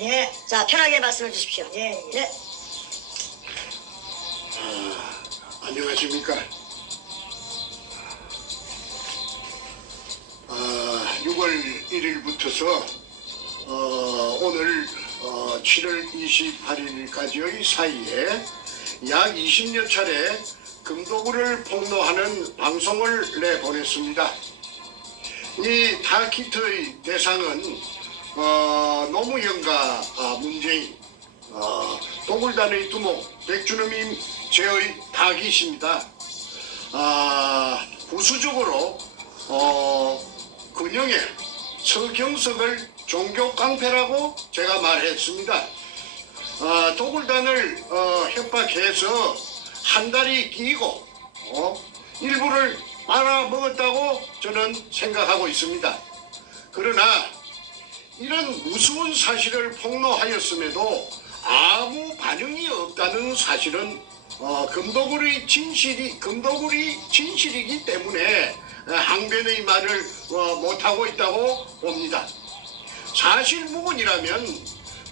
예. 자, 편하게 말씀해 주십시오. 예. 예. 안녕하십니까. 6월 1일부터서 오늘 7월 28일까지의 사이에 약 20여 차례 금도구를 폭로하는 방송을 내보냈습니다. 이 타키트의 대상은 노무현과 문재인, 도굴단의 두목 백준흠이 제의 타깃입니다. 부수적으로 근영의 서경석을 종교 깡패라고 제가 말했습니다. 도굴단을 협박해서 한 다리 끼고 일부를 빨아먹었다고 저는 생각하고 있습니다. 그러나 이런 무서운 사실을 폭로하였음에도 아무 반응이 없다는 사실은 금도굴이 진실이기 때문에 항변의 말을 못하고 있다고 봅니다. 사실무근이라면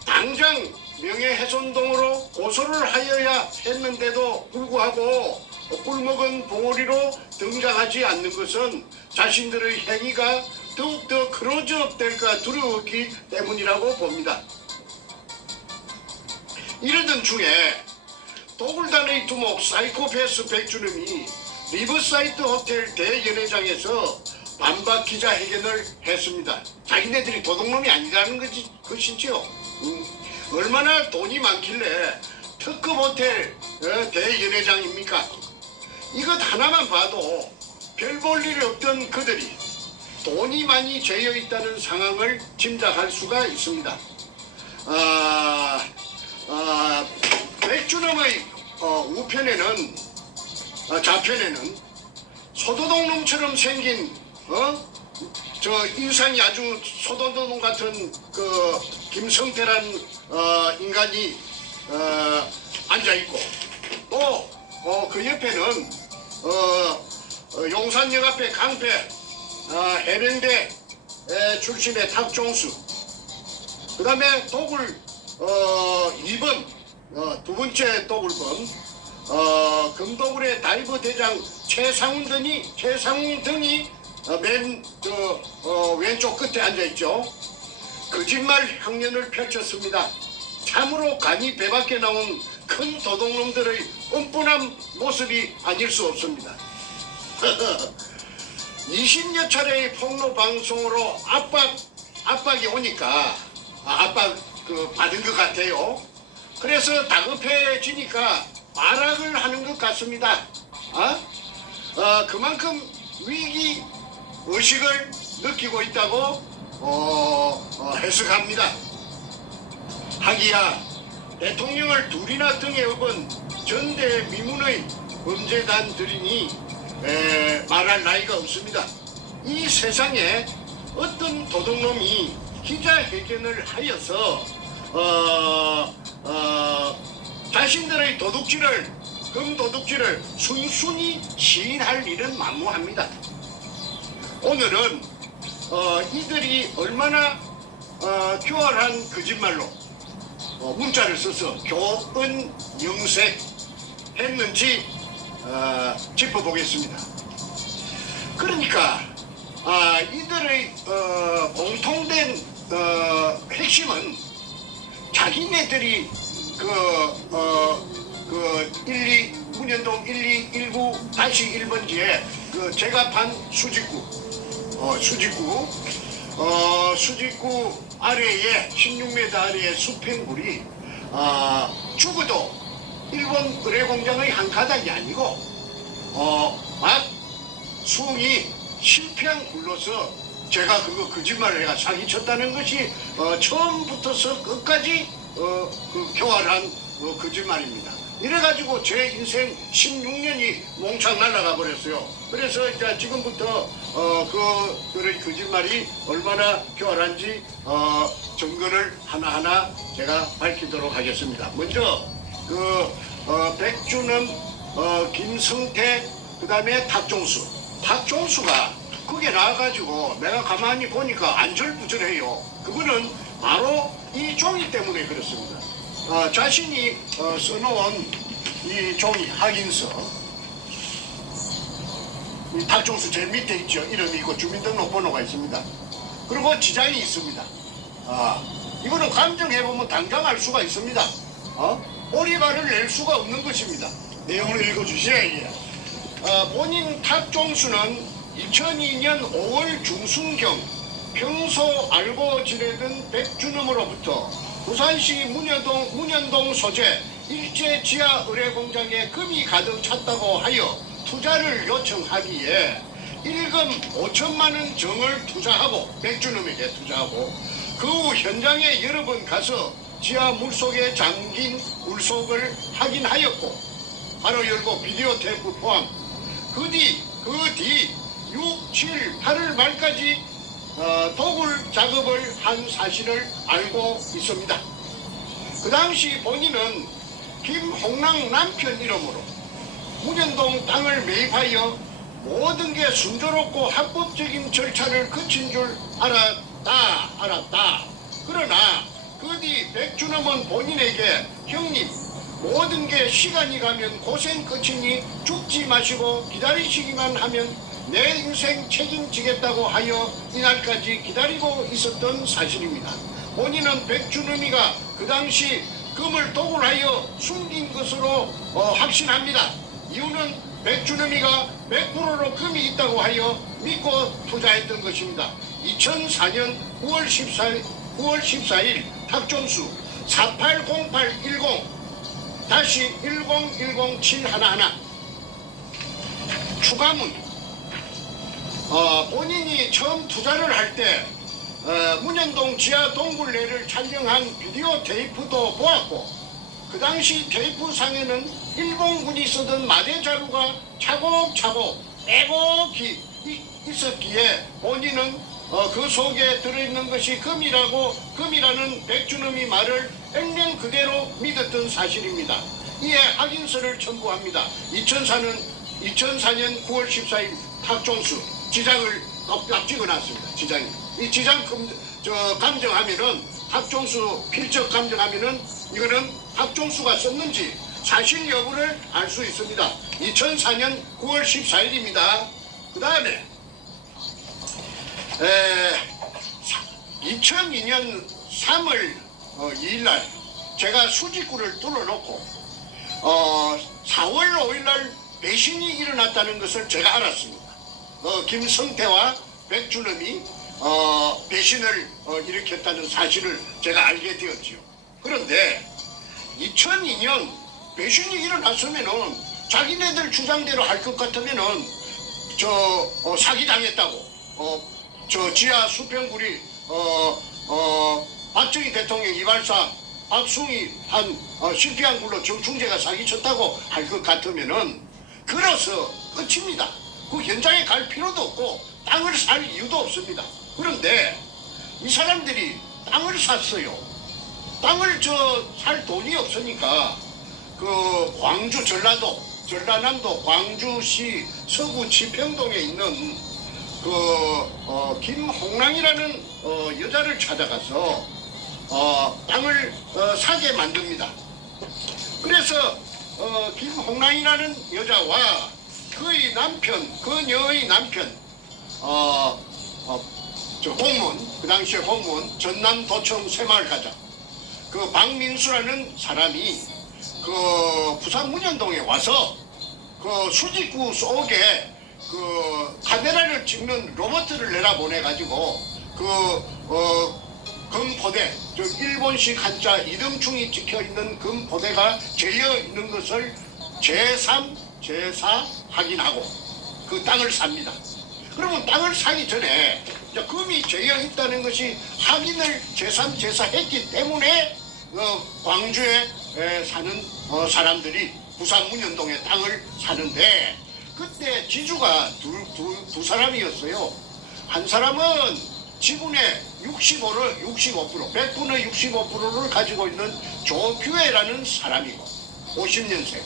당장 명예훼손동으로 고소를 하여야 했는데도 불구하고 꿀먹은 봉오리로 등장하지 않는 것은 자신들의 행위가 더욱더 클로즈업될까 두려웠기 때문이라고 봅니다. 이러던 중에 도굴단의 두목 사이코패스 백준흠이 리버사이드 호텔 대연회장에서 반박 기자회견을 했습니다. 자기네들이 도둑놈이 아니라는 것이지요. 얼마나 돈이 많길래 특급 호텔 대연회장입니까? 이것 하나만 봐도 별 볼 일 없던 그들이 돈이 많이 죄여 있다는 상황을 짐작할 수가 있습니다. 백준흠의 우편에는 좌편에는 소도둑놈처럼 생긴 저 인상이 아주 소도둑놈 같은 그 김성태란 인간이 앉아 있고 또 그 옆에는 용산역 앞에 강패 해병대 출신의 탁종수, 그 다음에 도굴 2번 두 번째 도굴범 금도굴의 다이버 대장 최상훈 등이 맨 왼쪽 끝에 앉아있죠. 거짓말 향연을 펼쳤습니다. 참으로 간이 배밖에 나온 큰 도둑놈들의 뻔뻔한 모습이 아닐 수 없습니다. 20여 차례의 폭로 방송으로 압박이 오니까 압박 받은 것 같아요. 그래서 다급해지니까 발악을 하는 것 같습니다. 그만큼 위기 의식을 느끼고 있다고 해석합니다. 하기야 대통령을 둘이나 등에 업은 전대미문의 범죄단들이니 말할 나이가 없습니다. 이 세상에 어떤 도둑놈이 기자회견을 하여서 자신들의 금도둑질을 순순히 시인할 일은 만무합니다. 오늘은 이들이 얼마나 교활한 거짓말로 문자를 써서 교은영색했는지 짚어보겠습니다. 그러니까 이들의 공통된 핵심은 자기네들이 문현동 1219-1번지에 제가판 수직구 아래에 16m 아래에 수평굴이 죽어도 일본 의뢰공장의 한 가닥이 아니고 막 수응이 실패한 굴로서 제가 그거 거짓말을 해가 사기쳤다는 것이 처음부터서 끝까지 교활한 거짓말입니다. 이래가지고 제 인생 16년이 몽창 날아가 버렸어요. 그래서 이제 지금부터 그의 거짓말이 얼마나 교활한지 증거를 하나하나 제가 밝히도록 하겠습니다. 먼저 백준흠, 김성태, 그 다음에 탁종수가 거기에 나와가지고 내가 가만히 보니까 안절부절해요. 그거는 바로 이 종이 때문에 그렇습니다. 자신이 써놓은 이 종이 확인서, 이 탁종수 제일 밑에 있죠. 이름이 있고 주민등록번호가 있습니다. 그리고 지장이 있습니다. 이거는 감정해보면 당장 알 수가 있습니다. 오리발을 낼 수가 없는 것입니다. 내용을 읽어주시죠. 예. 본인 탁종수는 2002년 5월 중순경 평소 알고 지내던 백준음으로부터 부산시 문현동 소재 일제 지하 의뢰공장에 금이 가득 찼다고 하여 투자를 요청하기에 일금 5천만 원 정을 투자하고 백준음에게 투자하고 그 후 현장에 여러 번 가서 지하 물속에 잠긴 물속을 확인하였고 바로 열고 비디오 테이프 포함 그 뒤 6, 7, 8월 말까지 도굴 작업을 한 사실을 알고 있습니다. 그 당시 본인은 김홍랑 남편 이름으로 문현동 땅을 매입하여 모든 게 순조롭고 합법적인 절차를 거친 줄 알았다. 그러나 그 뒤 백준엄은 본인에게 형님 모든 게 시간이 가면 고생 끝이니 죽지 마시고 기다리시기만 하면 내 인생 책임지겠다고 하여 이날까지 기다리고 있었던 사실입니다. 본인은 백준엄이가 그 당시 금을 도굴하여 숨긴 것으로 확신합니다. 이유는 백준엄이가 100%로 금이 있다고 하여 믿고 투자했던 것입니다. 2004년 9월 14일 탁종수 480810-1010711 추가문 본인이 처음 투자를 할 때 문현동 지하 동굴내를 촬영한 비디오 테이프도 보았고 그 당시 테이프상에는 일본군이 쓰던 마대 자루가 차곡차곡 빼곡히 있었기에 본인은 그 속에 들어있는 것이 금이라는 백준엄이 말을 액면 그대로 믿었던 사실입니다. 이에 확인서를 첨부합니다. 2004년 9월 14일 탁종수 지장을 딱 찍어놨습니다. 지장이. 이 지장 감정하면은 탁종수 필적 감정하면은 이거는 탁종수가 썼는지 사실 여부를 알 수 있습니다. 2004년 9월 14일입니다. 그 다음에 2002년 3월 2일날 제가 수직구를 뚫어놓고 4월 5일날 배신이 일어났다는 것을 제가 알았습니다. 김성태와 백준엄이 배신을 일으켰다는 사실을 제가 알게 되었지요. 그런데 2002년 배신이 일어났으면은 자기네들 주장대로 할 것 같으면은 사기당했다고 지하 수평구리 박정희 대통령 이발사 박숭이 한 실패한 굴로 정충재가 사기쳤다고 할 것 같으면은 그래서 끝입니다. 그 현장에 갈 필요도 없고 땅을 살 이유도 없습니다. 그런데 이 사람들이 땅을 샀어요. 땅을 살 돈이 없으니까 그 광주 전라남도 광주시 서구 지평동에 있는 김홍랑이라는 여자를 찾아가서 땅을 사게 만듭니다. 그래서 김홍랑이라는 여자와 그녀의 남편 공무원, 그 당시에 공무원 전남도청 새마을가장 그 박민수라는 사람이 그 부산 문현동에 와서 그 수직구 속에 그 카메라를 찍는 로봇을 내려보내가지고 금포대, 일본식 한자 이등충이 찍혀있는 금포대가 재어 있는 것을 제3, 제4 확인하고 그 땅을 삽니다. 그러면 땅을 사기 전에 금이 재어 있다는 것이 확인을 제3, 제4 했기 때문에 광주에 사는 사람들이 부산 문현동에 땅을 사는데 그때 지주가 두 사람이었어요. 한 사람은 지분의 65%, 100분의 65%를 가지고 있는 조규혜라는 사람이고 50년생.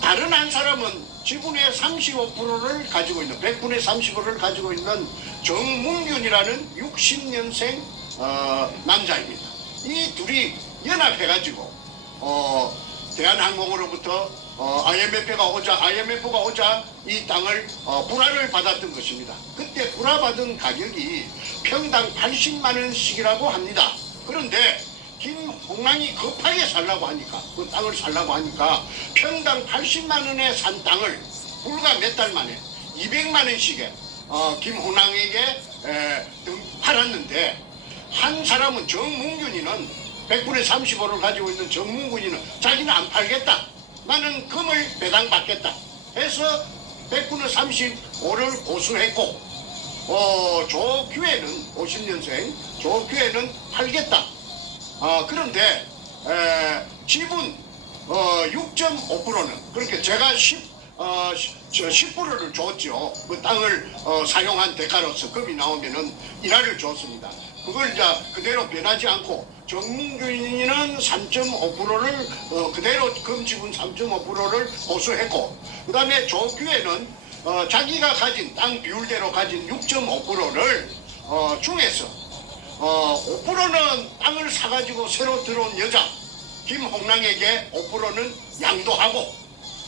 다른 한 사람은 지분의 35%를 가지고 있는 100분의 35%를 가지고 있는 정문균이라는 60년생 남자입니다. 이 둘이 연합해가지고 대한항공으로부터 IMF가 오자 이 땅을 불화를 받았던 것입니다. 그때 불화받은 가격이 평당 80만 원씩이라고 합니다. 그런데 김홍랑이 급하게 살라고 하니까, 그 땅을 살라고 하니까 평당 80만 원에 산 땅을 불과 몇 달 만에 200만 원씩에 김홍랑에게 팔았는데, 한 사람은 정문균이는 100분의 35를 가지고 있는 정문균이는 자기는 안 팔겠다, 나는 금을 배당받겠다 해서 100분의 35를 고수했고, 조규혜는 50년생 조규혜는 팔겠다. 그런데 지분 6.5%는 그렇게 제가 10%를 줬죠. 그 땅을 사용한 대가로서 금이 나오면은 일화를 줬습니다. 그걸 이제 그대로 변하지 않고 정문균이는 3.5%를 그대로 금 지분 3.5%를 보수했고, 그 다음에 조규혜는 자기가 가진 땅 비율대로 가진 6.5%를 중에서 5%는 땅을 사가지고 새로 들어온 여자 김홍랑에게 5%는 양도하고,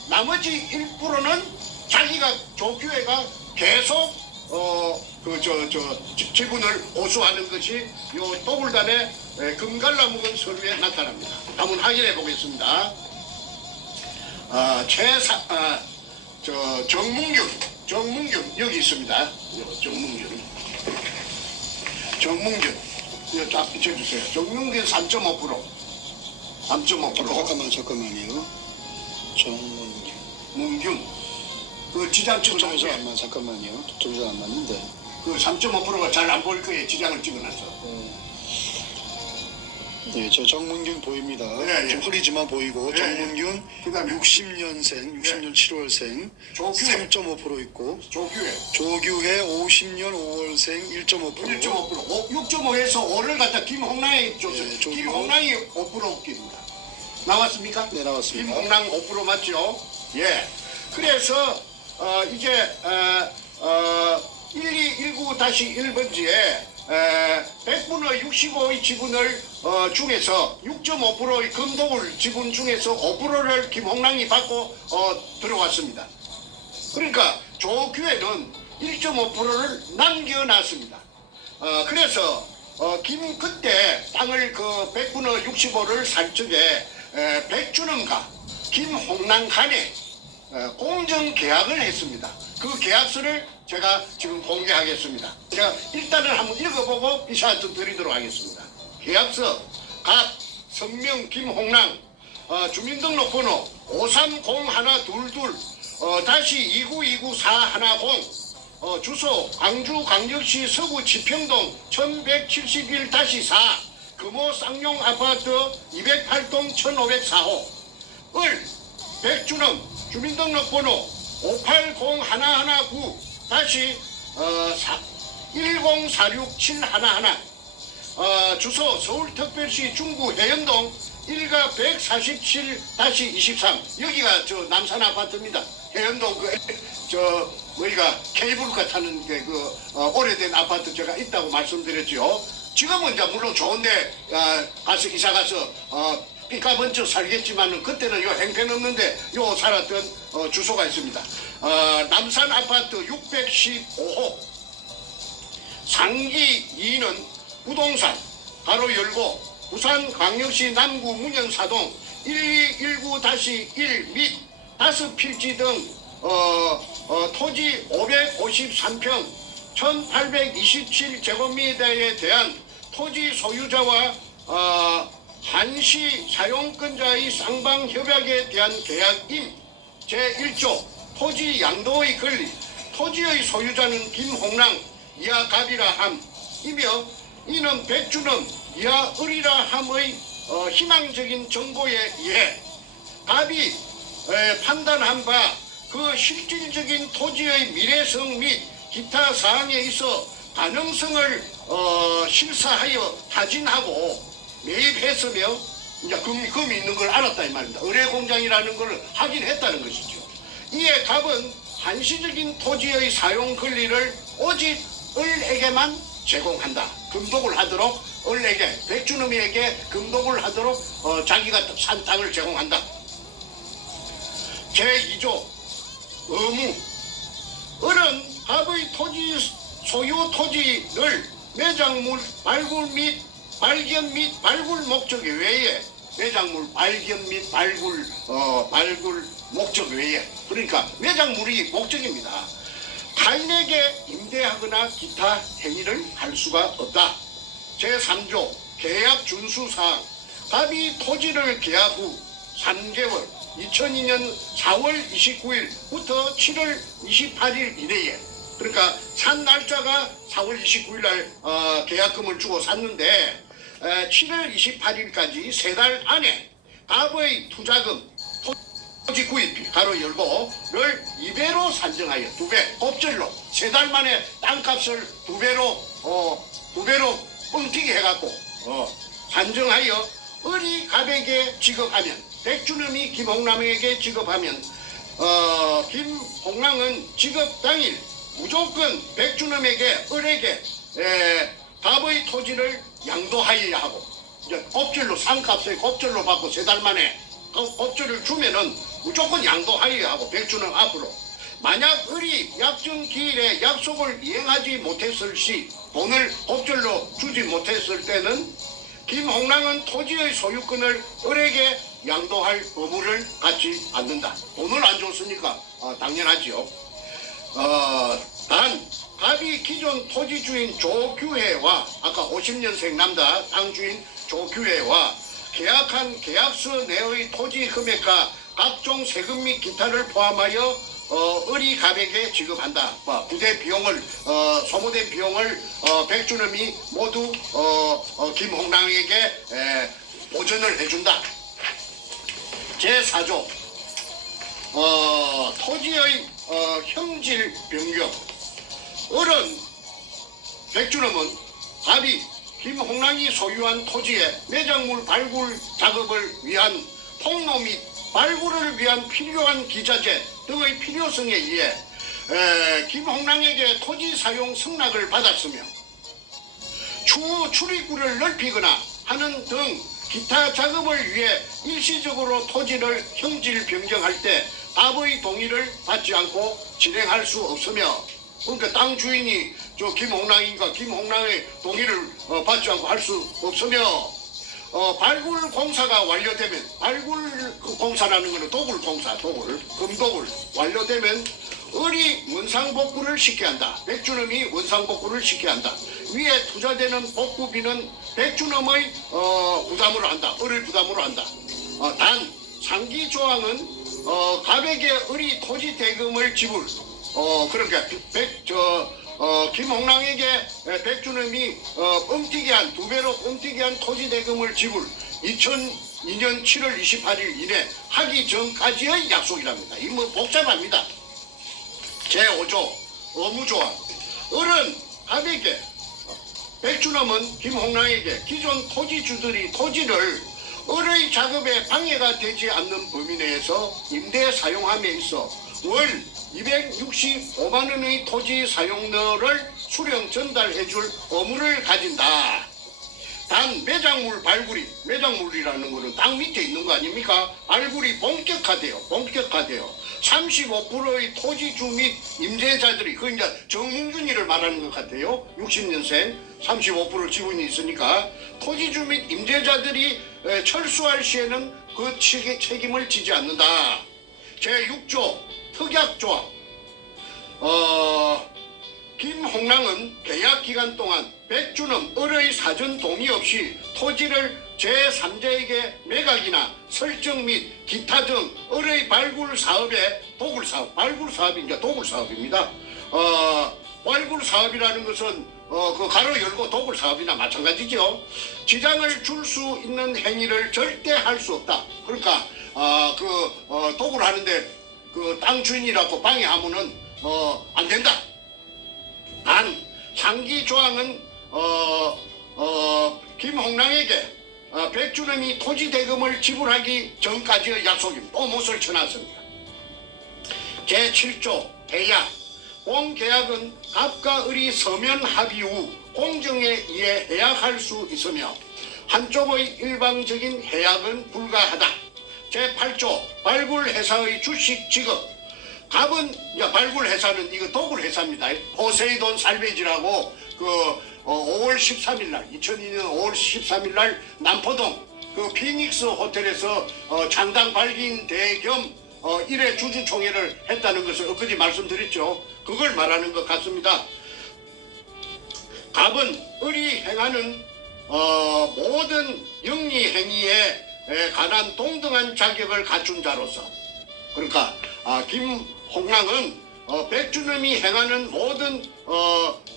나머지 1%는 자기가 조규혜가 계속 지분을 보수하는 것이 요 또굴단의 금갈라 묵은 서류에 나타납니다. 한번 확인해 보겠습니다. 정문균 여기 있습니다. 정문균 이거 쫙 비춰주세요. 정문균 3.5%. 잠깐만요. 문균 그 지장 초점이 찍어놨어요. 안 맞. 잠깐만요. 초점이 안 맞는데. 그 3.5%가 잘 안 보일 거예요. 지장을 찍어놨어. 네, 저 정문균 보입니다. 예. 좀 흐리지만 보이고, 예. 정문균 그다음에 60년생, 60년 7월생, 조규혜. 3.5% 있고, 조규혜 조규혜 50년 5월생 1.5%. 1.5%, 6.5에서 5를 갖다 김홍랑에 줬어요. 예, 조규. 김홍랑이 5%입니다. 나왔습니까? 네, 나왔습니다. 김홍랑 5% 맞죠? 예. 그래서 이제 1219-1번지에 100분의 65의 지분을 중에서 6.5%의 금도굴 지분 중에서 5%를 김홍랑이 받고 들어왔습니다. 그러니까 조규혜는 1.5%를 남겨놨습니다. 그래서 그때 땅을 그 100분의 65를 살 적에 백준원과 김홍랑 간에 공정 계약을 했습니다. 그 계약서를 제가 지금 공개하겠습니다. 제가 일단은 한번 읽어보고 이샤트 드리도록 하겠습니다. 계약서 각 성명 김홍랑 주민등록번호 5301222-2929410 주소 광주광역시 서구 지평동 1171-4 금호 쌍용 아파트 208동 1504호 을 백준원 주민등록번호 5801-1046-711 주소 서울특별시 중구 해연동 1가 147-23 여기가 저 남산 아파트입니다. 해연동 우리가 케이블카 타는 게 오래된 아파트 제가 있다고 말씀드렸죠. 지금은 이제 물론 좋은데 가서 이사 가서 삐까번쩍 살겠지만은 그때는 요 행편없는데 요 살았던 주소가 있습니다. 남산 아파트 615호 상기 2는 부동산 가로 열고 부산광역시 남구 문현사동 1219-1 및 5필지 등 토지 553평 1827제곱미터에 대한 토지 소유자와 한시 사용권자의 쌍방 협약에 대한 계약임 제1조 토지 양도의 권리 토지의 소유자는 김홍랑 이하 갑이라 함이며 이는 백준원 이하 을이라 함의 희망적인 정보에 의해 갑이 판단한 바 그 실질적인 토지의 미래성 및 기타 사항에 있어 가능성을 실사하여 타진하고 매입했으며 이제 금이 있는 걸 알았다 이 말입니다. 의뢰공장이라는 걸 확인했다는 것이죠. 이에 갑은 한시적인 토지의 사용 권리를 오직 을에게만 제공한다. 금독을 하도록 을에게 백주놈이에게 금독을 하도록 자기가 산 땅을 제공한다. 제2조 의무 을은 갑의 토지 소유 토지를 매장물 발굴 및 발견 및 발굴 목적 외에 매장물 발견 및 발굴 목적 외에 그러니까 매장물이 목적입니다. 타인에게 임대하거나 기타 행위를 할 수가 없다. 제3조 계약 준수사항 갑이 토지를 계약 후 3개월 2002년 4월 29일부터 7월 28일 이내에 그러니까 산 날짜가 4월 29일 날 계약금을 주고 샀는데 7월 28일까지 3달 안에 갑의 투자금 토지 구입비 가로 열고를 2배로 산정하여 2배 법절로 3달 만에 땅값을 2배로 뻥튀기 해갖고 산정하여 을이 갑에게 지급하면 백주놈이 김홍남에게 지급하면 김홍남은 지급 당일 무조건 백주놈에게 을에게 갑의 토지를 양도하여야 하고 이제 법절로 상값을 법절로 받고 3달 만에 법절을 주면은 무조건 양도하여야 하고 백주놈 앞으로 만약 을이 약정 기일에 약속을 이행하지 못했을 시 돈을 법절로 주지 못했을 때는 김홍남은 토지의 소유권을 을에게 양도할 의무를 갖지 않는다. 돈을 안 줬으니까 당연하지요. 단 갑이 기존 토지주인 조규혜와 아까 50년생 남자 땅주인 조규혜와 계약한 계약서 내의 토지 금액과 각종 세금 및 기타를 포함하여 을이 갑에게 지급한다. 부대 비용을 소모된 비용을 백주놈이 모두 김홍남에게 보전을 해준다. 제4조 토지의 형질 변경 을은 백주놈은 갑이 김홍남이 소유한 토지에 매장물 발굴 작업을 위한 폭로 및 발굴을 위한 필요한 기자재 등의 필요성에 의해 김홍남에게 토지 사용 승낙을 받았으며 추후 출입구를 넓히거나 하는 등 기타 작업을 위해 일시적으로 토지를 형질 변경할 때 갑의 동의를 받지 않고 진행할 수 없으며 그러니까 땅 주인이 저 김홍남인가 김홍남의 동의를 받지 않고 할 수 없으며 발굴 공사가 완료되면 발굴 공사라는 것은 도굴 공사 금도굴 완료되면 을이 원상복구를 시켜야 한다. 백주놈이 원상복구를 시켜야 한다. 위에 투자되는 복구비는 백주놈의 부담으로 한다. 을을 부담으로 한다. 단 상기 조항은 갑에게 을이 토지 대금을 지불 그러니까 김홍남에게 백주놈이 뻥튀기한 2배로 뻥튀기한 토지 대금을 지불 2002년 7월 28일 이내 하기 전까지의 약속이랍니다. 이 뭐 복잡합니다. 제5조 의무조항 을은 갑에게 백주놈은 김홍남에게 기존 토지주들이 토지를 을의 작업에 방해가 되지 않는 범위 내에서 임대 사용함에 있어 월 265만 원의 토지 사용료를 수령 전달해줄 의무를 가진다. 단 매장물 발굴이 매장물이라는 것은 땅 밑에 있는 거 아닙니까? 발굴이 본격화돼요. 35%의 토지주 및 임대자들이 그 이제 정문준이를 말하는 것 같아요. 60년생 35% 지분이 있으니까 토지주 및 임대자들이 철수할 시에는 그 책임을 지지 않는다. 제6조 특약조항 김홍남은 계약 기간 동안 백주놈 을의 사전 동의 없이 토지를 제3자에게 매각이나 설정 및 기타 등 을의 발굴 사업에 도굴 사업, 발굴 사업이 이제 도굴 사업입니다. 발굴 사업이라는 것은 그 가로 열고 도굴 사업이나 마찬가지죠. 지장을 줄 수 있는 행위를 절대 할 수 없다. 그러니까 도굴 하는데 그 땅 주인이라고 방해하면은 안 된다. 단 상기 조항은 김홍남에게 백주놈이 토지 대금을 지불하기 전까지의 약속입니다. 또 못을 쳐놨습니다. 제7조 계약 본 계약은 갑과 을이 서면 합의 후 공정에 의해 해약할 수 있으며 한쪽의 일방적인 해약은 불가하다. 제8조 발굴회사의 주식 지급. 갑은 발굴회사는 이거 도굴회사입니다. 포세이돈 살베지라고 5월 13일 날 2002년 5월 13일 날 남포동 피닉스 호텔에서 장당 발긴 대겸 1회 주주총회를 했다는 것을 엊그제 말씀드렸죠. 그걸 말하는 것 같습니다. 갑은 을이 행하는 모든 영리 행위에 관한 동등한 자격을 갖춘 자로서, 그러니까 김홍랑은 백준음이 행하는 모든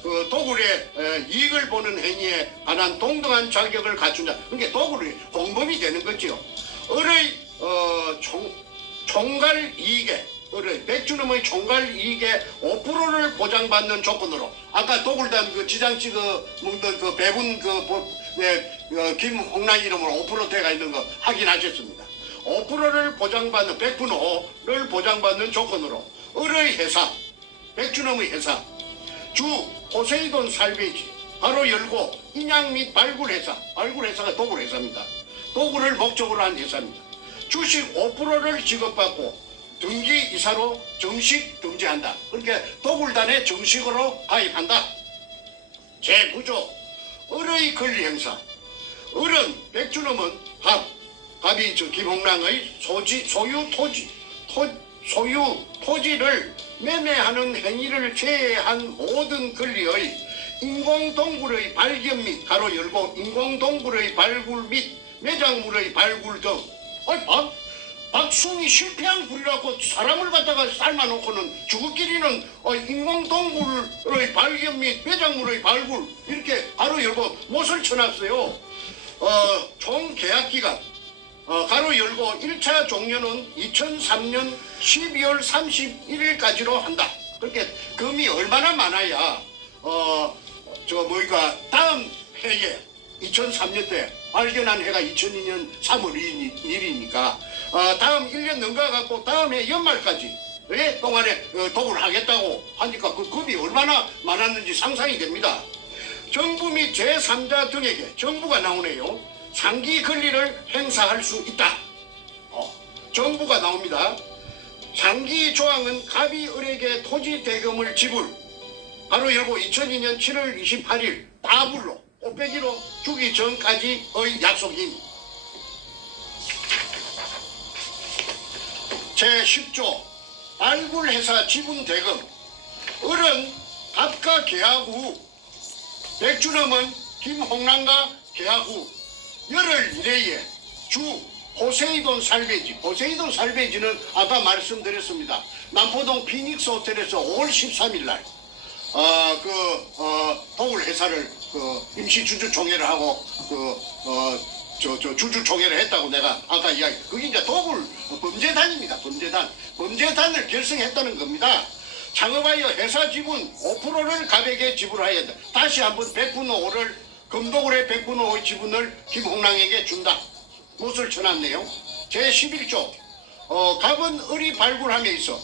그 도굴의 이익을 보는 행위에 관한 동등한 자격을 갖춘 자. 그러니까 도굴이 공범이 되는 거죠. 을의 총괄 이익에 백준음의 총괄 이익의 5%를 보장받는 조건으로, 아까 도굴단 그 지장 찍어 먹던 그 배분 김홍랑 이름으로 5% 돼가 있는 거 확인하셨습니다. 5%를 보장받는 100%를 보장받는 조건으로 을의 회사, 백준음의 회사, 주 포세이돈 살베이지 바로 열고 인양 및 발굴회사, 발굴회사가 도굴회사입니다. 도굴을 목적으로 한 회사입니다. 주식 5%를 지급받고 등기 이사로 정식 등재한다. 그러니까 도굴단에 정식으로 가입한다. 제9조 을의 권리 행사. 을은 백준음은 갑이 김홍랑의 소유 토지를 매매하는 행위를 제외한 모든 권리의 인공동굴의 발견 및 가로 열고 인공동굴의 발굴 및 매장물의 발굴 등. 박숭이 실패한 굴이라고 사람을 갖다가 삶아놓고는 주거끼리는 인공동굴의 발견 및 매장물의 발굴 이렇게 가로 열고 못을 쳐놨어요. 총 계약기간 가로 열고 1차 종료는 2003년 12월 31일까지로 한다. 그렇게 금이 얼마나 많아야 다음 해에 2003년 때 발견한 해가 2002년 3월 2일이니까 다음 1년 넘어가갖고 다음 해 연말까지 동안에 도굴을 하겠다고 하니까 그 금이 얼마나 많았는지 상상이 됩니다. 정부 및 제3자 등에게 정부가 나오네요. 상기 권리를 행사할 수 있다. 정부가 나옵니다. 상기 조항은 갑이 을에게 토지 대금을 지불 바로 열고 2002년 7월 28일 다불로 꽃배기로 주기 전까지의 약속임. 제10조 발굴회사 지분 대금. 을은 갑과 계약 후, 백준음은 김홍랑과 계약 후 열흘 이내에 주 포세이돈 살베이지, 포세이돈 살베이지는 아까 말씀드렸습니다. 남포동 피닉스 호텔에서 5월 13일 날 도굴 회사를 임시 주주총회를 하고 주주총회를 했다고 내가 아까 이야기. 그게 이제 도굴 범죄단입니다. 범죄단을 결성했다는 겁니다. 창업하여 회사 지분 5%를 갑에게 지불하여야 한다. 다시 한번 100분의 5를 금도굴의 100분의 5의 지분을 김홍랑에게 준다. 못을 쳐놨네요. 제11조 갑은 을이 발굴함에 있어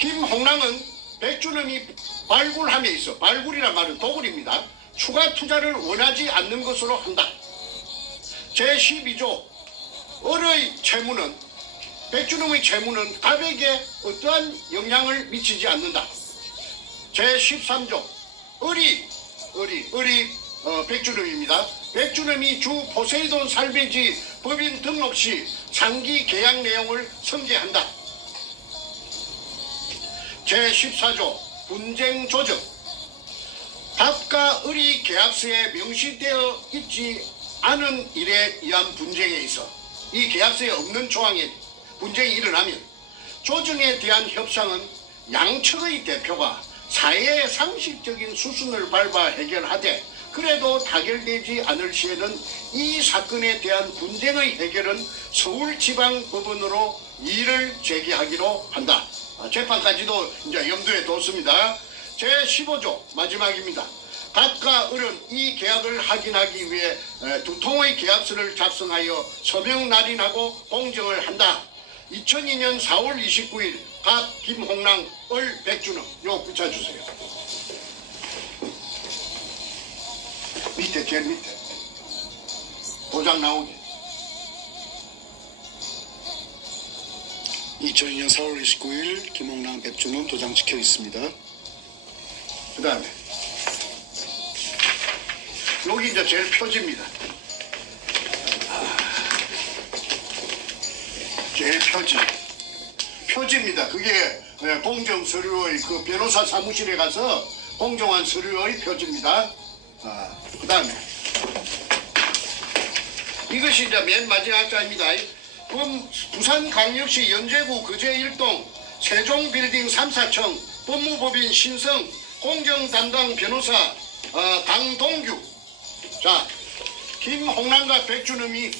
김홍랑은 백준음이 발굴함에 있어, 발굴이란 말은 도굴입니다. 추가 투자를 원하지 않는 것으로 한다. 제12조 을의 채무는, 백준음의 채무는 갑에게 어떠한 영향을 미치지 않는다. 제13조 을이 백준음입니다. 백준음이 주 포세이돈 살베이지 법인 등록 시 상기 계약 내용을 성계한다. 제14조 분쟁 조정. 갑과 을이 계약서에 명시되어 있지 않은 일에 의한 분쟁에 있어 이 계약서에 없는 조항에 분쟁이 일어나면 조정에 대한 협상은 양측의 대표가 사회의 상식적인 수순을 밟아 해결하되 그래도 타결되지 않을 시에는 이 사건에 대한 분쟁의 해결은 서울지방법원으로 이의를 제기하기로 한다. 재판까지도 이제 염두에 뒀습니다. 제15조 마지막입니다. 갑과 을은 이 계약을 확인하기 위해 두 통의 계약서를 작성하여 서명 날인하고 공정을 한다. 2002년 4월 29일 갑 김홍랑 을 백준음 요 붙여주세요. 밑에 제일 밑에 도장 나오게. 2002년 4월 29일 김홍랑 백준원 도장 찍혀 있습니다. 그 다음에 여기 이제 제일 표지입니다. 제일 표지입니다. 그게 공정 서류의 그 변호사 사무실에 가서 공정한 서류의 표지입니다. 그 다음에 이것이 이제 맨 마지막 자입니다. 그럼 부산광역시 연제구 거제 1동 세종빌딩 3, 4층 법무법인 신성 공정담당 변호사 강동규. 자, 김홍남과 백준음이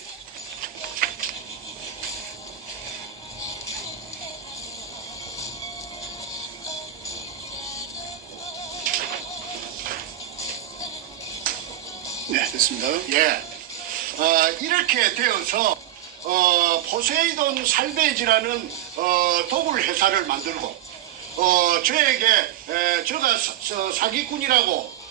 네, 됐습니다. 예, 이렇게 되어서 포세이돈 살베이지라는 도굴 회사를 만들고 저에게 제가 사기꾼이라고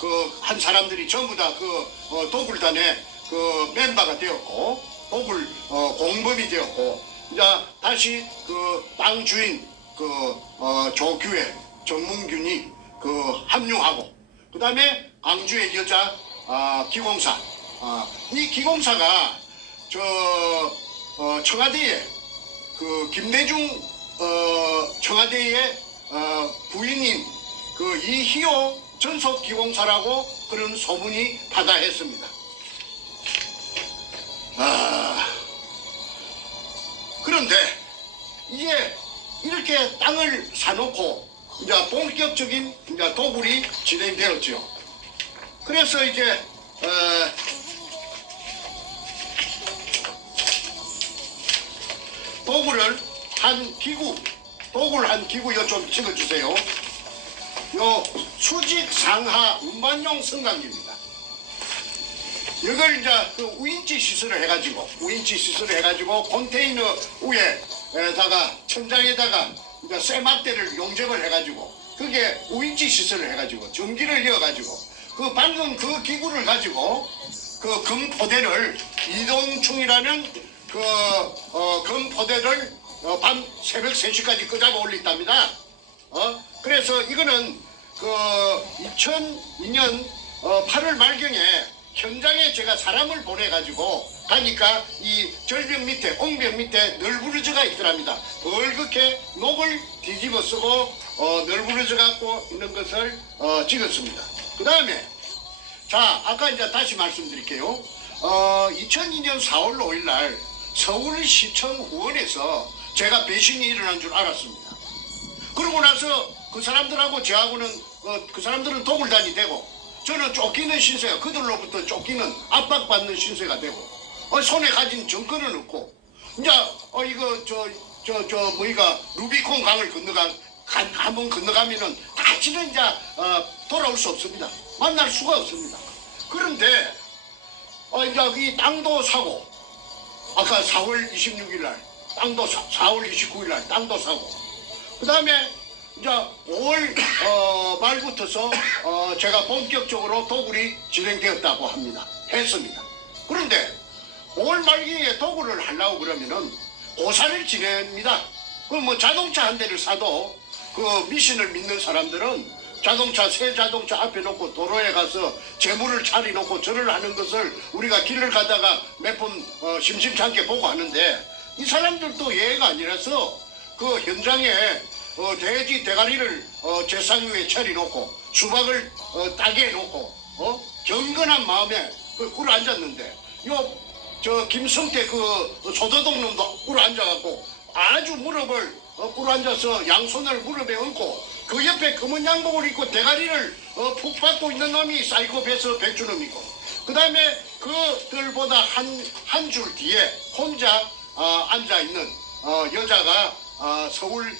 그 한 사람들이 전부 다 그 도굴단의 그 멤버가 되었고 도굴 공범이 되었고 이제 다시 그 땅 주인 그 조규혜 정문균이 그 합류하고 그 다음에 광주의 여자 기공사 이 기공사가 청와대에 그 김대중 청와대의 부인인 그 이희호 전속 기공사라고 그런 소문이 파다했습니다. 그런데 이제 이렇게 땅을 사놓고 이제 본격적인 이제 도굴이 진행되었죠. 그래서 이제 도굴 한 기구 요 좀 찍어주세요. 요 수직 상하 운반용 성강기입니다. 이걸 이제 그 우인치 시설을 해가지고 컨테이너 위에다가 천장에다가 이제 쇠막대를 용접을 해가지고 그게 우인치 시설을 해가지고 전기를 이어가지고 그 방금 그 기구를 가지고 그 금포대를 이동충이라는 그 금포대를 밤 새벽 3시까지 끄잡아 올린답니다. 그래서 이거는 그 2002년 8월 말경에 현장에 제가 사람을 보내가지고 가니까 이 절벽 밑에 옹벽 밑에 널브러져가 있더랍니다. 벌겋게 녹을 뒤집어 쓰고 널브러져 갖고 있는 것을 찍었습니다. 그 다음에 자 아까 이제 다시 말씀드릴게요. 2002년 4월 5일 날 서울시청 후원에서 제가 배신이 일어난 줄 알았습니다. 그러고 나서 그 사람들하고 저하고는 그 사람들은 도굴단이 되고 저는 쫓기는 신세가 그들로부터 쫓기는 압박받는 신세가 되고 손에 가진 정권은 없고 이제 이거 뭐이가 루비콘 강을 한번 건너가면은 다시는 이제 돌아올 수 없습니다. 만날 수가 없습니다. 그런데 이제 이 땅도 사고 아까 4월 26일 날 땅도 4월 29일 날 땅도 사고 그 다음에 이제 5월 말부터서 제가 본격적으로 도굴이 진행되었다고 했습니다. 그런데 5월 말기에 도굴을 하려고 그러면은 고사를 지냅니다. 그 뭐 자동차 한 대를 사도 그 미신을 믿는 사람들은 새 자동차 앞에 놓고 도로에 가서 재물을 차려놓고 절을 하는 것을 우리가 길을 가다가 몇 번 심심찮게 보고 하는데 이 사람들도 예가 아니라서 그 현장에 돼지 대가리를 제상 위에 차려놓고 수박을 따게 해놓고 경건한 마음에 꿇어 앉았는데 저 김성태 그 소도동 놈도 꿇어 앉아갖고 아주 무릎을 꿇어 앉아서 양손을 무릎에 얹고 그 옆에 검은 양복을 입고 대가리를 푹 받고 있는 놈이 사이코패스 백준음이고 그 다음에 그들보다 한 줄 뒤에 혼자 앉아있는 여자가 서울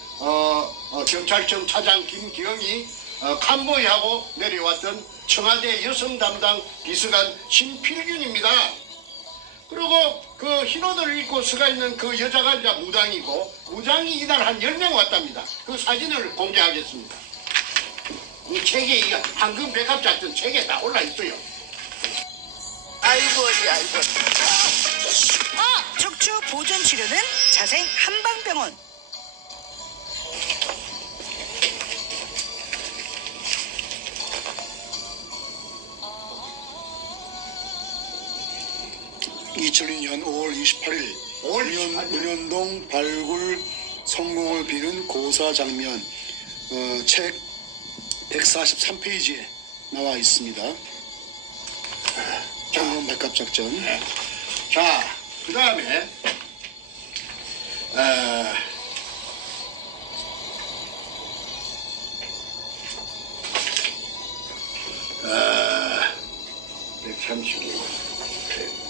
경찰청 차장 김기영이 캄보이하고 내려왔던 청와대 여성 담당 비서관 신필균입니다. 그리고 그 흰옷을 입고 서가 있는 그 여자가 이제 무당이고 무당이 이날 한 10명 왔답니다. 그 사진을 공개하겠습니다. 이 책에 이거 황금 백합 작전 책에 다 올라 있어요. 아이고 어디 아이고. 척추 보존 치료는 자생 한방병원. (2002년 5월 28일) 5월 28일. 문현동 발굴 성공을 비는 고사 장면, 책 143페이지에 나와 있습니다. 황금 백합 작전. 자, 그 다음에 어, 135.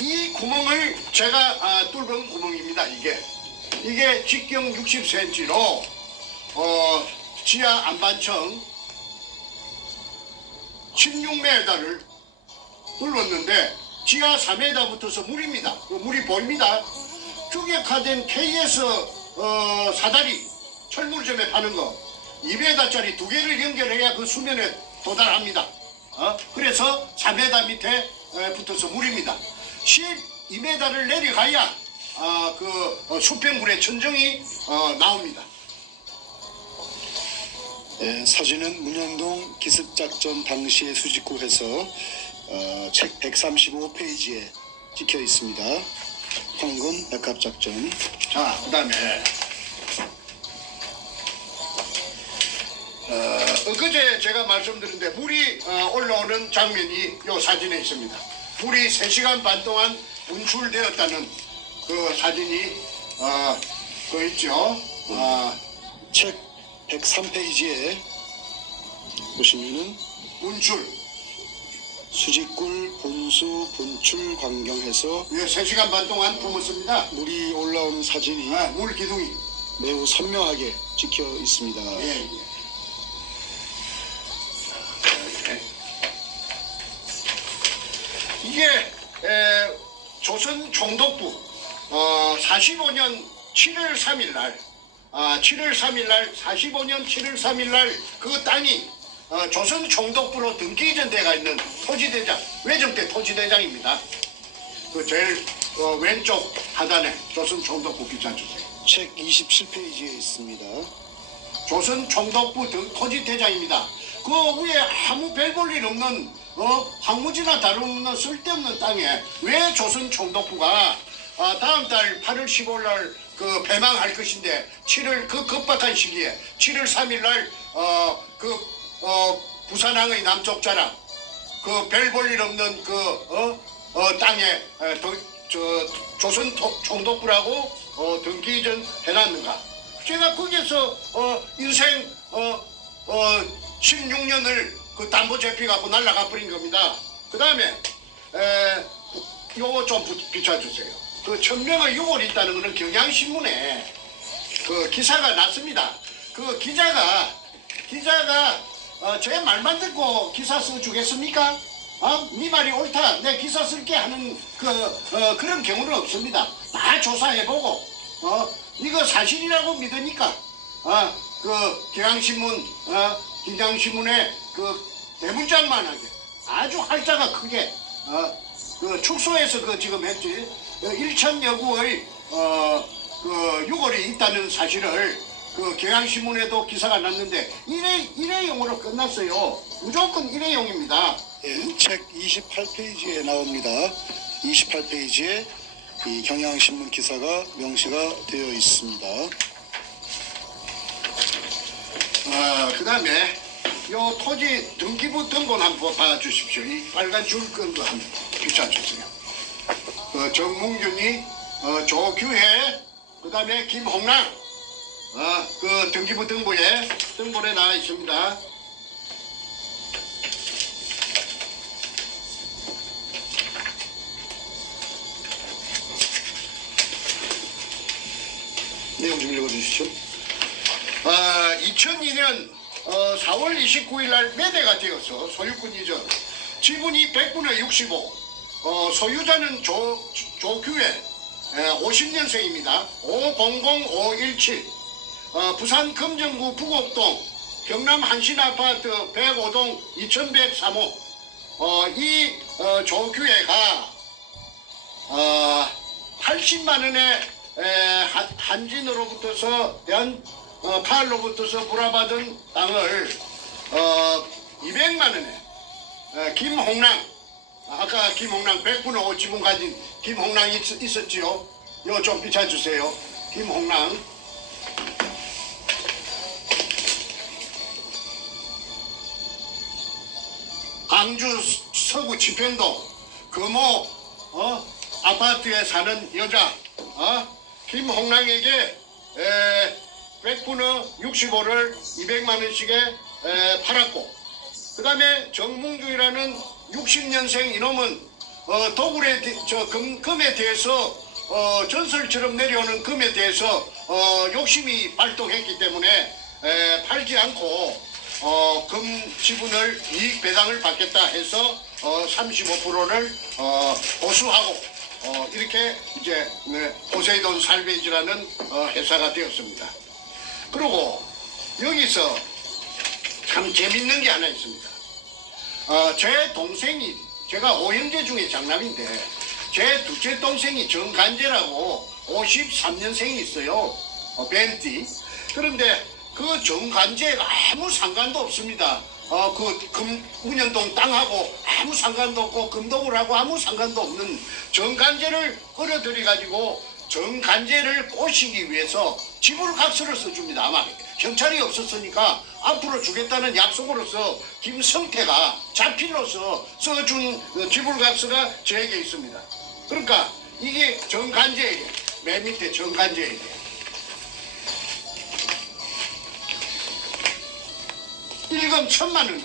이 구멍을 제가 뚫은 구멍입니다. 이게 직경 60cm로 지하 안반층 16m를 뚫었는데 지하 4m 붙어서 물입니다. 물이 보입니다. 규격화된 KS 사다리 철물점에 파는 거 2m짜리 두 개를 연결해야 그 수면에 도달합니다. 그래서 4m 밑에 붙어서 물입니다. 12m를 내려가야 수평물의 천정이 나옵니다. 사진은 문현동 기습작전 당시의 수직구에서 책 135페이지에 찍혀 있습니다. 황금 백합작전. 자, 그 다음에 엊그제 제가 말씀드린데 물이 올라오는 장면이 이 사진에 있습니다. 물이 3시간 반 동안 분출되었다는 그 사진이 그 있죠. 책 103페이지에 보시면은 분출. 수직굴 본수 분출 광경에서 3시간 반 동안 품었습니다. 물이 올라오는 사진이 물 기둥이. 매우 선명하게 찍혀 있습니다. 예. 이게 조선 총독부 45년 7월 3일 날 45년 7월 3일 날 그 땅이 조선 총독부로 등기 이전돼가 있는 토지대장, 외정대 토지대장입니다. 그 제일 왼쪽 하단에 조선 총독부 기차 주세요. 책 27페이지에 있습니다. 조선 총독부 토지대장입니다. 그 위에 아무 별 볼 일 없는 황무지나 다름없는 쓸데없는 땅에 왜 조선 총독부가 다음 달 8월 15일 날 그 폐망할 것인데 7월 그 급박한 시기에 7월 3일 날 부산항의 남쪽 자락 그 별 볼 일 없는 땅에 조선 총독부라고 등기 이전 해놨는가? 제가 거기에서 인생 16년을 그 담보 제피 갖고 날라가 버린 겁니다. 그 다음에 요거 좀 비춰주세요. 그 천명의 유골이 있다는 거는 경향신문에 그 기사가 났습니다. 그 기자가 제 말만 듣고 기사 써주겠습니까? 네 말이 옳다, 내 기사 쓸게 하는 그런 경우는 없습니다. 다 조사해보고 이거 사실이라고 믿으니까 그 경향신문 김장신문에 그 대문짝만하게 아주 활자가 크게 그 축소해서 그 지금 했지 1천여 구의 그 유골이 있다는 사실을 그 경향신문에도 기사가 났는데 일회용으로 끝났어요. 무조건 일회용입니다. 책 28페이지에 나옵니다. 28페이지에 이 경향신문 기사가 명시가 되어 있습니다. 그 다음에 요 토지 등기부 등본 한번 봐주십시오. 이 빨간 줄 끈 거 한번 비춰주세요. 정문균이 조규혜 그 다음에 김홍랑 그 등기부 등본에 나와 있습니다. 내용 좀 읽어주시죠. 2002년 4월 29일 날 매대가 되어서 소유권 이전 지분이 100분의 65 소유자는 조규혜 50년생입니다. 500517 부산 금정구 부곡동 경남 한신아파트 105동 2103호 이 조규혜가 80만 원의 한진으로부터서 파알로부터서 불화받은 땅을 200만 원에 김홍랑 아까 김홍랑 100분의 5 지분 가진 김홍랑이 있었지요. 이거 좀 비춰주세요. 김홍랑 광주 서구 지평동 금호 아파트에 사는 여자 김홍랑에게 100분의 65를 200만 원씩에 팔았고, 그 다음에 정문규라는 60년생 이놈은 도굴의 금에 대해서 전설처럼 내려오는 금에 대해서 욕심이 발동했기 때문에 팔지 않고 금 지분을 이익 배당을 받겠다 해서 35%를 보수하고 이렇게 이제 포세이돈 살베이지라는 회사가 되었습니다. 그리고 여기서 참 재밌는 게 하나 있습니다. 제 동생이 제가 5형제 중에 장남인데 제 둘째 동생이 정간재라고 53년생이 있어요. 벤티. 그런데 그 정간재가 아무 상관도 없습니다. 그 문현동 땅하고 아무 상관도 없고 금도굴하고 아무 상관도 없는 정간재를 끌어들여 가지고 정간재를 꼬시기 위해서 지불각서를 써줍니다. 아마 경찰이 없었으니까 앞으로 주겠다는 약속으로서 김성태가 자필로서 써준 지불각서가 저에게 있습니다. 그러니까 이게 정간재에게, 맨 밑에 정간재에게 일금 1,000만 원을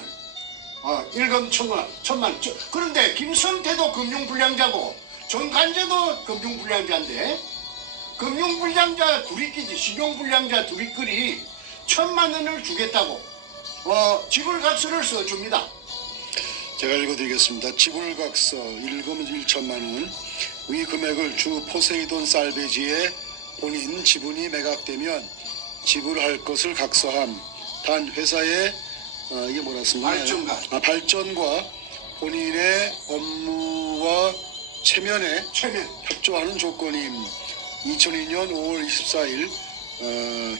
일금 1,000만 원. 그런데 김성태도 금융불량자고 정간재도 금융불량자인데 금융불량자 둘이끼리 신용불량자 둘이끼리 1,000만 원을 주겠다고 지불각서를 써줍니다. 제가 읽어드리겠습니다. 지불각서 일금 1천만 원. 위 금액을 주 포세이돈 살베지의 본인 지분이 매각되면 지불할 것을 각서함. 단 회사의 이게 뭐라 썼나요? 발전과 본인의 업무와 체면에 협조하는 조건임. 2002년 5월 24일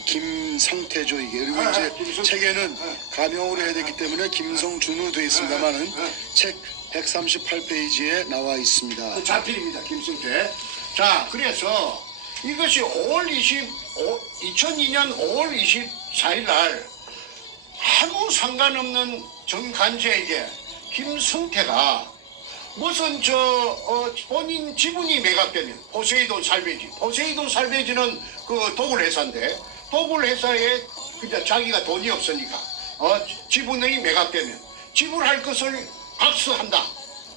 김성태조에게, 그리고 이제 책에는 가명으로 해야 되기 때문에 김성준으로 되어 있습니다만은 책 138페이지에 나와 있습니다. 자필입니다. 김성태. 자, 그래서 이것이 2002년 5월 24일 날 아무 상관없는 정간재에게 김성태가 무슨 본인 지분이 매각되면 포세이돈 살베이지는 그 도굴 회사인데 도굴 회사에 그냥 자기가 돈이 없으니까 지분이 매각되면 지불할 것을 각서한다.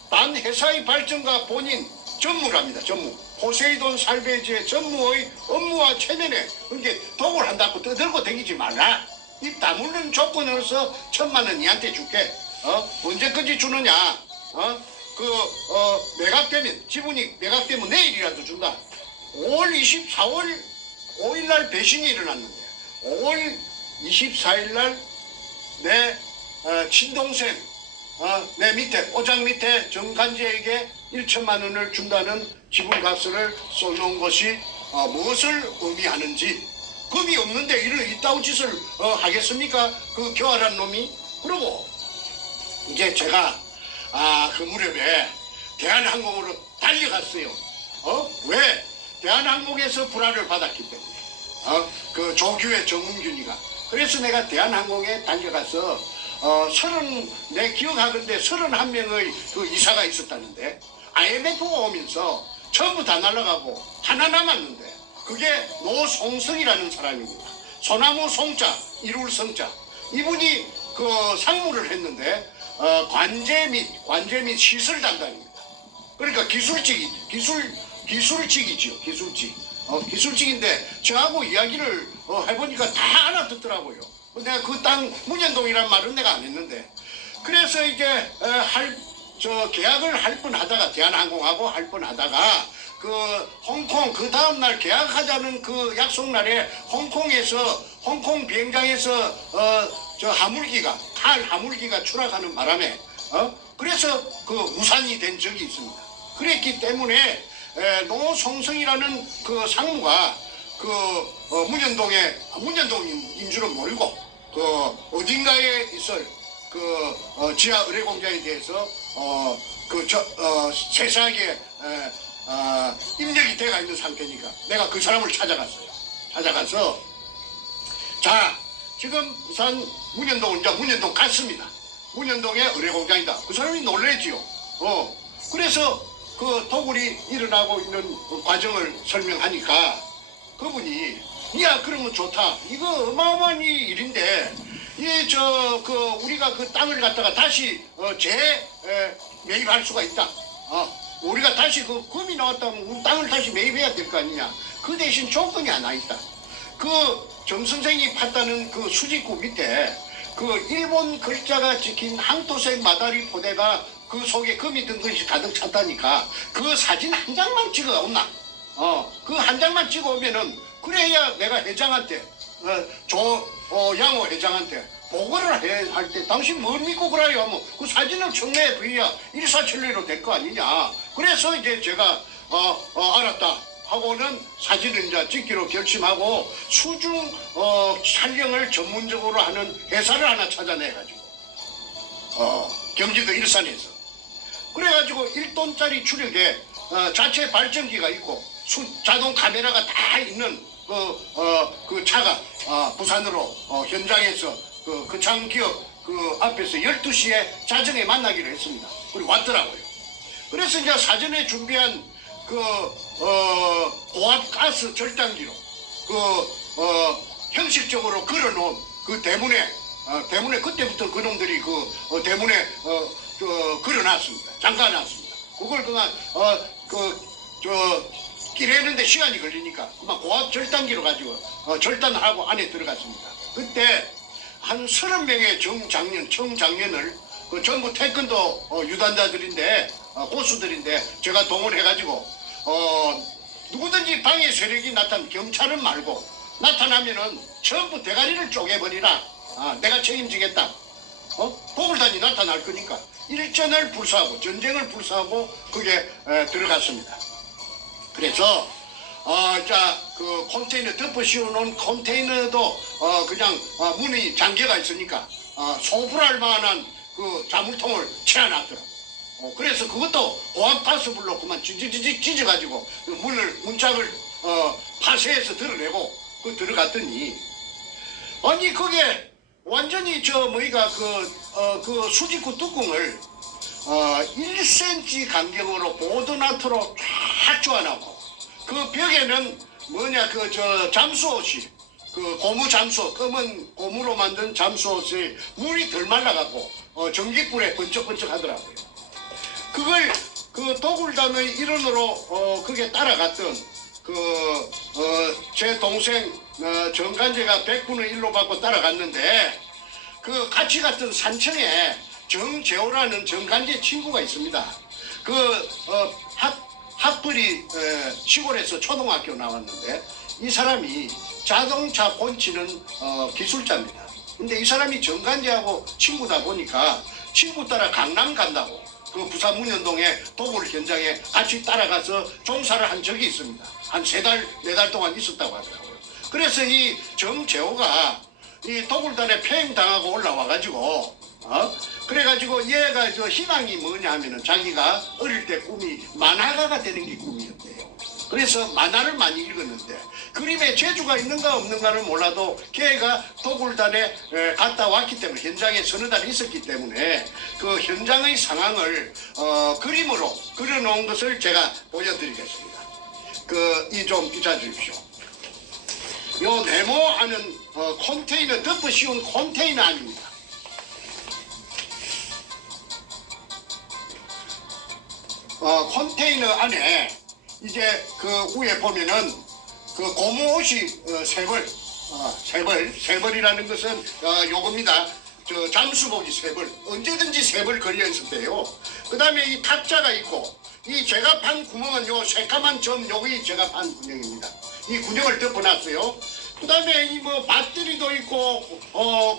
단 회사의 발전과 본인 전무랍니다. 전무. 포세이돈 살베이지의 전무의 업무와 체면에 그게 도굴한다고 떠들고 다니지 말라. 이 다물는 조건으로서 1,000만 원 니한테 줄게. 언제까지 주느냐? 매각되면, 지분이 매각되면 내일이라도 준다. 5월 24일 5일 날 배신이 일어났는데 5월 24일 날 내 친동생 내 밑에 오장 밑에 정간재에게 1,000만 원을 준다는 지불각서를 써놓은 것이 무엇을 의미하는지. 금이 없는데 이따운 짓을 하겠습니까? 그 교활한 놈이. 그리고 이제 제가 그 무렵에 대한항공으로 달려갔어요. 왜? 대한항공에서 불화를 받았기 때문에. 그 조규의 정문균이가. 그래서 내가 대한항공에 달려가서 내 기억하건대 31명의 그 이사가 있었다는데 IMF가 오면서 전부 다 날아가고 하나 남았는데 그게 노송석이라는 사람입니다. 소나무 송자, 이룰 성자. 이분이 그 상무를 했는데 관제 및 시설 담당입니다. 그러니까 기술직이지요. 기술직인데 저하고 이야기를 해보니까 다 알아듣더라고요. 내가 그 땅 문현동이란 말은 내가 안 했는데. 그래서 이제 계약을 할 뻔하다가 대한항공하고 할 뻔하다가 그 홍콩 그 다음 날 계약하자는 그 약속 날에 홍콩 비행장에서 저 하물기가 탈 하물기가 추락하는 바람에 그래서 그 무산이 된 적이 있습니다. 그랬기 때문에 노송성이라는 그 상무가 그 문현동인 줄은 모르고 그 어딘가에 있을 그 지하 의뢰공장에 대해서 세세하게 입력이 돼가 있는 상태니까 내가 그 사람을 찾아갔어요. 찾아가서 자 지금 부산 문현동은 이제 문현동 갔습니다. 문현동의 의뢰공장이다. 그 사람이 놀래지요. 그래서 그 도굴이 일어나고 있는 그 과정을 설명하니까 그분이 야 그러면 좋다. 이거 어마어마한 일인데 우리가 그 땅을 갖다가 다시 매입할 수가 있다. 우리가 다시 그 금이 나왔다면 우리 땅을 다시 매입해야 될 거 아니냐. 그 대신 조건이 하나 있다. 그 정 선생이 팠다는 그 수직구 밑에 그 일본 글자가 찍힌 항토색 마다리 포대가 그 속에 금이 든 것이 가득 찼다니까 그 사진 한 장만 찍어 온나. 그 한 장만 찍어 오면은 그래야 내가 회장한테 양호 회장한테 보고를 할 때 당신 뭘 믿고 그래요 하면 그 사진을 청내에 부여야 일사천리로 될 거 아니냐. 그래서 이제 제가 알았다 하고는 사진을 이제 찍기로 결심하고 수중 촬영을 전문적으로 하는 회사를 하나 찾아내가지고 경기도 일산에서 그래가지고 1톤짜리 추력에 자체 발전기가 있고 자동 카메라가 다 있는 그 차가 부산으로 현장에서 그 창기업 그 앞에서 12시에 자정에 만나기로 했습니다. 그리고 왔더라고요. 그래서 이제 사전에 준비한 고압 가스 절단기로 형식적으로 걸어놓은 그 대문에 그때부터 그놈들이 대문에 걸어놨습니다. 잠가놨습니다. 그걸 그냥 끼래는데 시간이 걸리니까 그만 고압 절단기로 가지고 절단하고 안에 들어갔습니다. 그때 한 30명의 청장년을 전부 태권도 유단자들인데 고수들인데 제가 동원해가지고 누구든지 방해 세력이 경찰은 말고 나타나면은 전부 대가리를 쪼개버리라. 내가 책임지겠다. 보글단이 나타날 거니까 일전을 불사하고 전쟁을 불사하고 그게 들어갔습니다. 그래서 그 컨테이너 덮어 씌워놓은 컨테이너도 그냥 문이 잠겨가 있으니까 소불할 만한 그 자물통을 채워놨더라고. 그래서 그것도 고압가스불로 그만 찌찌찌 찢어가지고 문짝을 파쇄해서 드러내고 들어갔더니 아니 그게 완전히 그 수직구 뚜껑을 1cm 간격으로 보드나트로 쫙 쪼아나고 그 벽에는 잠수옷이 고무 잠수옷 검은 고무로 만든 잠수옷에 물이 덜 말라갖고 전기불에 번쩍번쩍 하더라고요. 그걸 도굴단의 일원으로 그게 따라갔던 제 동생 정간재가 100분의 1로 받고 따라갔는데 그 같이 갔던 산청에 정재호라는 정간재 친구가 있습니다. 학벌이 시골에서 초등학교 나왔는데 이 사람이 자동차 고치는 기술자입니다. 근데 이 사람이 정간재하고 친구다 보니까 친구 따라 강남 간다고 그 부산 문현동의 도굴 현장에 같이 따라가서 종사를 한 적이 있습니다. 한 3달, 4달 동안 있었다고 하더라고요. 그래서 이 정재호가 이 도굴단에 폐행당하고 올라와가지고 그래가지고 얘가 희망이 뭐냐 하면은 자기가 어릴 때 꿈이 만화가가 되는 게 꿈이었대요. 그래서 만화를 많이 읽었는데 그림에 재주가 있는가 없는가는 몰라도 걔가 도굴단에 갔다 왔기 때문에 현장에 서너 달 있었기 때문에 그 현장의 상황을 그림으로 그려놓은 것을 제가 보여드리겠습니다. 이 좀 비춰주십시오. 요 네모하는 컨테이너 덮어 씌운 컨테이너 아닙니다. 컨테이너 안에 이제 그 위에 보면은 그 고무옷이 세 벌이라는 것은 요겁니다. 잠수복이 3벌, 언제든지 3벌 걸려 있을 때요. 그 다음에 이 탁자가 있고 이 제가 판 구멍은 요 새까만 점 여기 제가 판 구멍입니다. 이 구멍을 덮어놨어요. 그 다음에 이 뭐 배터리도 있고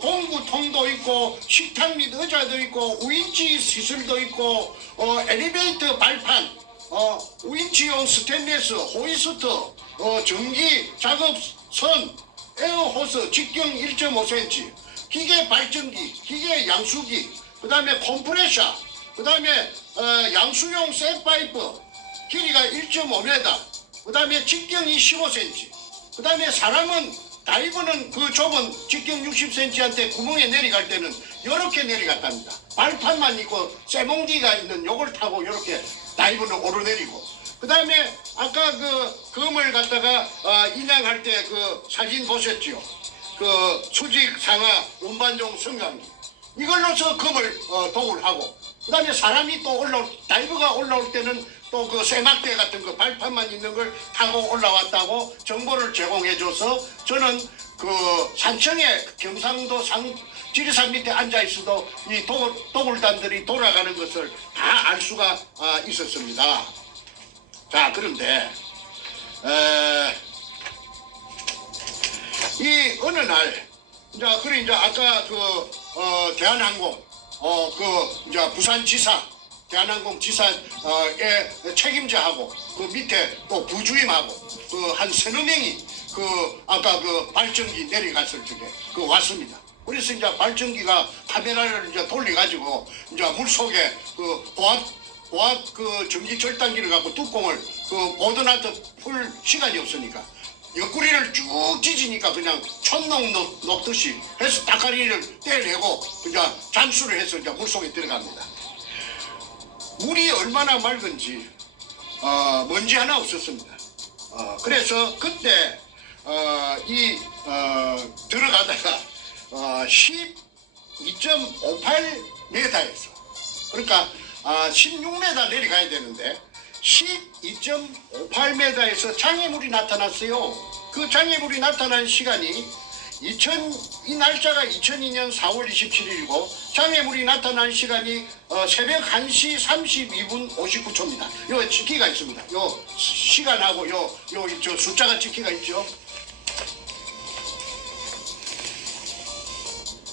공구통도 있고 식탁 및 의자도 있고 우인치 시술도 있고 엘리베이터 발판 우인치용 스테인리스 호이스트 전기 작업선 에어호스 직경 1.5cm 기계 발전기 기계 양수기 그 다음에 컴프레셔 그 다음에 양수용 셋파이프 길이가 1.5m 그 다음에 직경이 15cm 그 다음에 사람은 다이버는 그 좁은 직경 60cm한테 구멍에 내려갈 때는 이렇게 내려갔답니다. 발판만 있고 쇠몽디가 있는 요걸 타고 이렇게 다이버는 오르내리고 그 다음에 아까 그 금을 갖다가 인양할 때 그 사진 보셨죠? 그 수직 상하 운반용 성강기 이걸로서 금을 도굴 하고 그 다음에 사람이 또 다이버가 올라올 때는 또 그 쇠막대 같은 거 발판만 있는 걸 타고 올라왔다고 정보를 제공해줘서 저는 그 산청에 경상도 지리산 밑에 앉아 있어도 이 도굴단들이 돌아가는 것을 다 알 수가 있었습니다. 자, 그런데 이 어느 날 이제 아까 그 대한항공 이제 부산지사 대한항공 지사의 책임자하고 그 밑에 또 부주임하고 그 한 서너 명이 그 아까 그 발전기 내려갔을 적에 그 왔습니다. 그래서 이제 발전기가 카메라를 이제 돌려가지고 이제 물 속에 그 고압 그 전기 절단기를 갖고 뚜껑을 그 보드나트 풀 시간이 없으니까 옆구리를 쭉 찢으니까 그냥 촌농 녹듯이 해서 따까리를 떼내고 이제 잠수를 해서 이제 물 속에 들어갑니다. 물이 얼마나 맑은지 먼지 하나 없었습니다. 그래서 그때 들어가다가 12.58m에서 그러니까 16m 내려가야 되는데 12.58m에서 장애물이 나타났어요. 그 장애물이 나타난 시간이 이 날짜가 2002년 4월 27일이고 장애물이 나타난 시간이 새벽 1시 32분 59초입니다. 요 찍기가 있습니다. 요 시간하고 요 숫자가 찍기가 있죠.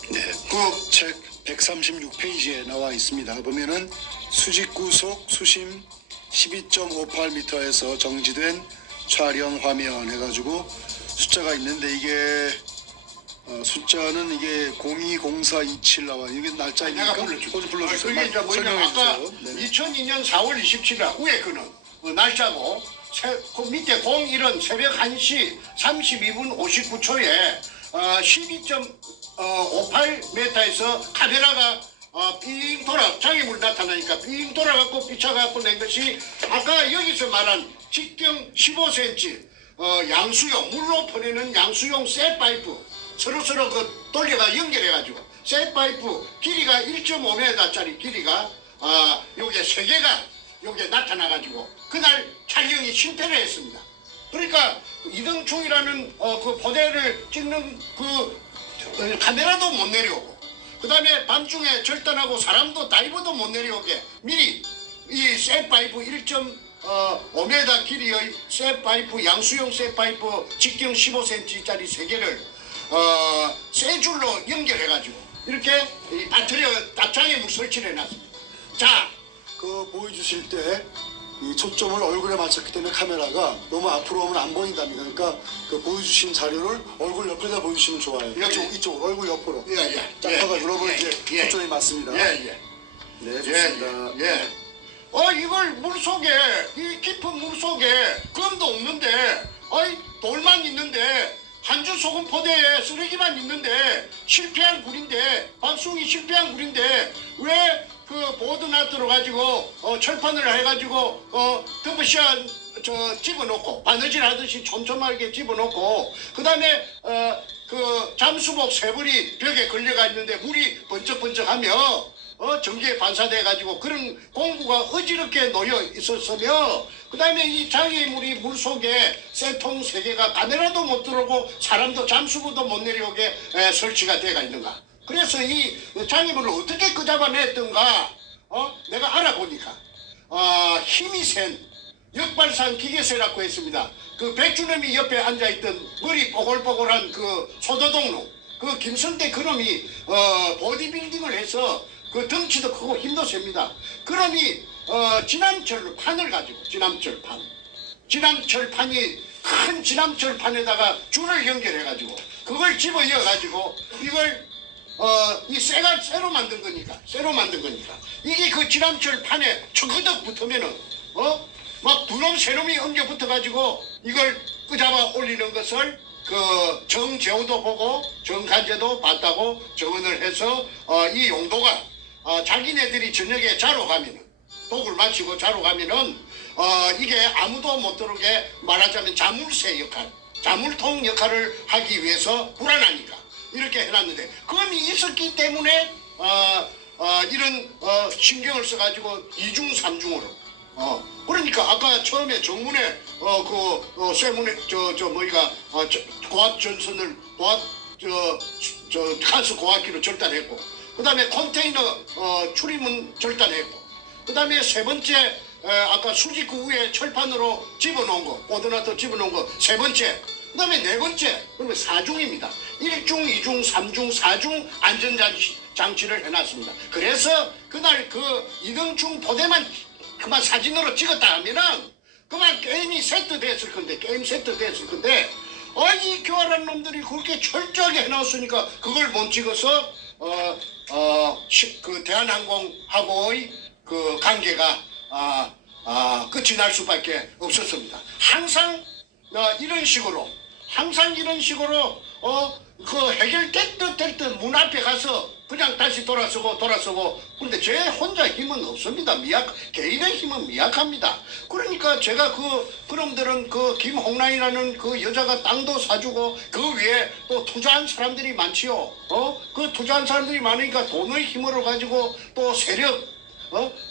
네, 그 책 136페이지에 나와 있습니다. 보면은 수직구속 수심 12.58m에서 정지된 촬영 화면 해가지고 숫자가 있는데 이게 숫자는 이게 020427 나와. 이게 날짜입니까? 내가 불러줄게. 불러주세요. 그게 이제 뭐냐면 아까 네네. 2002년 4월 27일 위에 거는 날짜고 그 밑에 01은 새벽 1시 32분 59초에 12.58m에서 카메라가 삥 장애물 나타나니까 삥 돌아갖고 삐쳐갖고 낸 것이 아까 여기서 말한 직경 15cm 양수용 물로 퍼내는 양수용 쇠파이프 서로 그 돌려가 연결해가지고 쇠파이프 길이가 1.5m짜리 길이가 요게 3개가 요게 나타나가지고 그날 촬영이 실패를 했습니다. 그러니까 이등충이라는 그 포대를 찍는 그 카메라도 못 내려오고 그 다음에 밤중에 절단하고 사람도 다이버도 못 내려오게 미리 이 쇠파이프 1.5m 길이의 쇠파이프 양수용 쇠파이프 직경 15cm짜리 3개를 쇠줄로 연결해가지고 이렇게 이 배터리 장애물 설치를 해놨습니다. 자, 그 보여주실 때 이 초점을 얼굴에 맞췄기 때문에 카메라가 너무 앞으로 오면 안 보인답니다. 그러니까 그 보여주신 자료를 얼굴 옆에다 보여주시면 좋아요. 이쪽 얼굴 옆으로. 딱 봐가지고 여러분 이제 초점이 맞습니다. 네, 좋습니다. 이걸 물속에 이 깊은 물속에 금도 없는데 돌만 있는데 한주 소금 포대에 쓰레기만 있는데 실패한 굴인데 박숭이 실패한 굴인데 왜 그 보드나트로 가지고 철판을 해가지고 덤프시한 집어넣고 바느질 하듯이 촘촘하게 집어넣고 그 다음에 그 잠수복 3벌이 벽에 걸려가 있는데 물이 번쩍번쩍하며 전기에 반사돼 가지고 그런 공구가 어지럽게 놓여 있었으며 그 다음에 이 장애물이 물속에 쇠통 3개가 카메라도 못 들어오고 사람도 잠수부도 못 내려오게 설치가 돼가 있는가. 그래서 이 장애물을 어떻게 끄잡아냈던가 내가 알아보니까 힘이 센 역발상 기계세라고 했습니다. 그 백준엄이 옆에 앉아있던 머리 뽀글뽀글한 그 소도동로 그 김선대 그놈이 보디빌딩을 해서 그 덩치도 크고 힘도 셉니다. 그놈이 진암철판을 가지고 진암철판이 큰 진암철판에다가 줄을 연결해가지고 그걸 집어이어가지고 이걸 이 쇠가 쇠로 만든 거니까 이게 그 진암철판에 척그덕 붙으면은 막 두 놈 세 놈이 엉겨 붙어가지고 이걸 끄잡아 올리는 것을 그 정재호도 보고 정간제도 봤다고 정언을 해서 이 용도가 자기네들이 저녁에 자러 가면은 독을 마시고 자러 가면은 이게 아무도 못 들어오게 말하자면 자물쇠 역할, 자물통 역할을 하기 위해서 불안하니까 이렇게 해놨는데 그건 있었기 때문에 이런 신경을 써가지고 이중 삼중으로 그러니까 아까 처음에 정문에 쇠문에 고압 전선을 가스 고압기로 절단했고 그다음에 컨테이너 출입문 절단했고 그다음에 세 번째 아까 수직구 위에 철판으로 집어넣은 거 오도나토 집어넣은 거 세 번째 그다음에 네 번째 그러면 4중입니다. 1중, 2중, 3중, 4중 안전장치를 해놨습니다. 그래서 그날 그 이등충 포대만 그만 사진으로 찍었다 하면은 그만 게임이 세트됐을 건데 이 교활한 놈들이 그렇게 철저하게 해놨으니까 그걸 못 찍어서 그 대한항공하고의 그 관계가 끝이 날 수밖에 없었습니다. 항상 이런 식으로 그 해결될 듯 문 앞에 가서 그냥 다시 돌아서고 그런데 제 혼자 힘은 없습니다. 개인의 힘은 미약합니다. 그러니까 제가 그놈들은 그 김홍란이라는 그 여자가 땅도 사주고 그 위에 또 투자한 사람들이 많지요. 그 투자한 사람들이 많으니까 돈의 힘으로 가지고 또 세력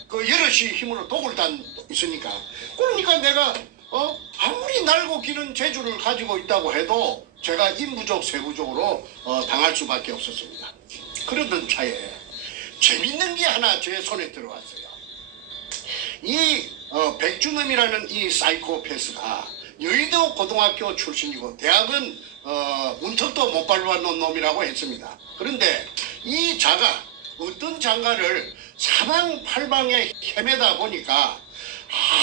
그 여럿이 힘으로 독을 단 있으니까 그러니까 내가 아무리 날고 기는 재주를 가지고 있다고 해도 제가 인부족 세부족으로 당할 수밖에 없었습니다. 그러던 차에 재밌는 게 하나 제 손에 들어왔어요. 이 백준엄이라는 이 사이코패스가 여의도 고등학교 출신이고 대학은 문턱도 못 밟아놓은 놈이라고 했습니다. 그런데 이 자가 어떤 장가를 사방팔방에 헤매다 보니까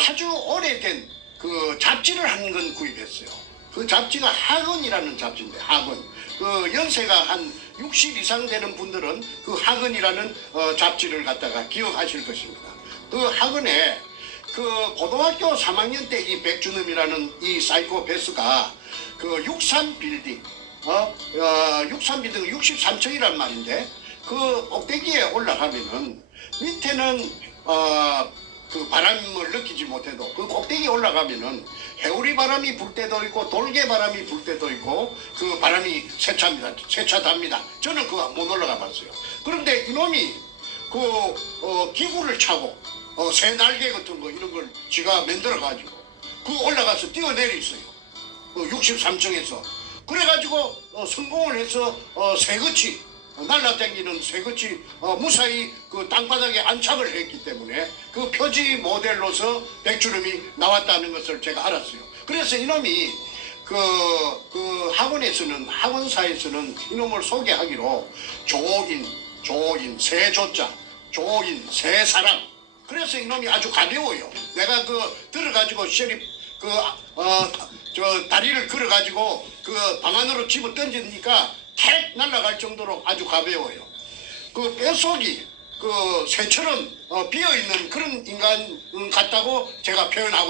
아주 오래된 그 잡지를 한 건 구입했어요. 그 잡지가 학언이라는 잡지인데 학언. 그 연세가 한 60 이상 되는 분들은 그 학언이라는 잡지를 갖다가 기억하실 것입니다. 그 학언에 그 고등학교 3학년 때 이 백준엄이라는 이 사이코패스가 그 63빌딩 63빌딩 63층이란 말인데 그 꼭대기에 올라가면은 밑에는 그 바람을 느끼지 못해도 그 꼭대기에 올라가면은 해오리 바람이 불 때도 있고 돌개 바람이 불 때도 있고 그 바람이 세차답니다. 저는 그거 못 올라가 봤어요. 그런데 이놈이 그 기구를 차고 새 날개 같은 거 이런 걸 지가 만들어 가지고 그 올라가서 뛰어내렸어요. 63층에서 그래가지고 성공을 해서 새같이 날라다니는 새같이 무사히 그 땅바닥에 안착을 했기 때문에 그 표지 모델로서 백준엄이 나왔다는 것을 제가 알았어요. 그래서 이놈이 그 학원사에서는 이놈을 소개하기로 조인, 새조자, 조인, 새사람. 그래서 이놈이 아주 가벼워요. 내가 들어가지고 셰립 저 다리를 걸어가지고 그 방 안으로 집어 던지니까 탁 날아갈 정도로 아주 가벼워요. 그 뼛속이 그 새처럼 비어있는 그런 인간 같다고 제가 표현하고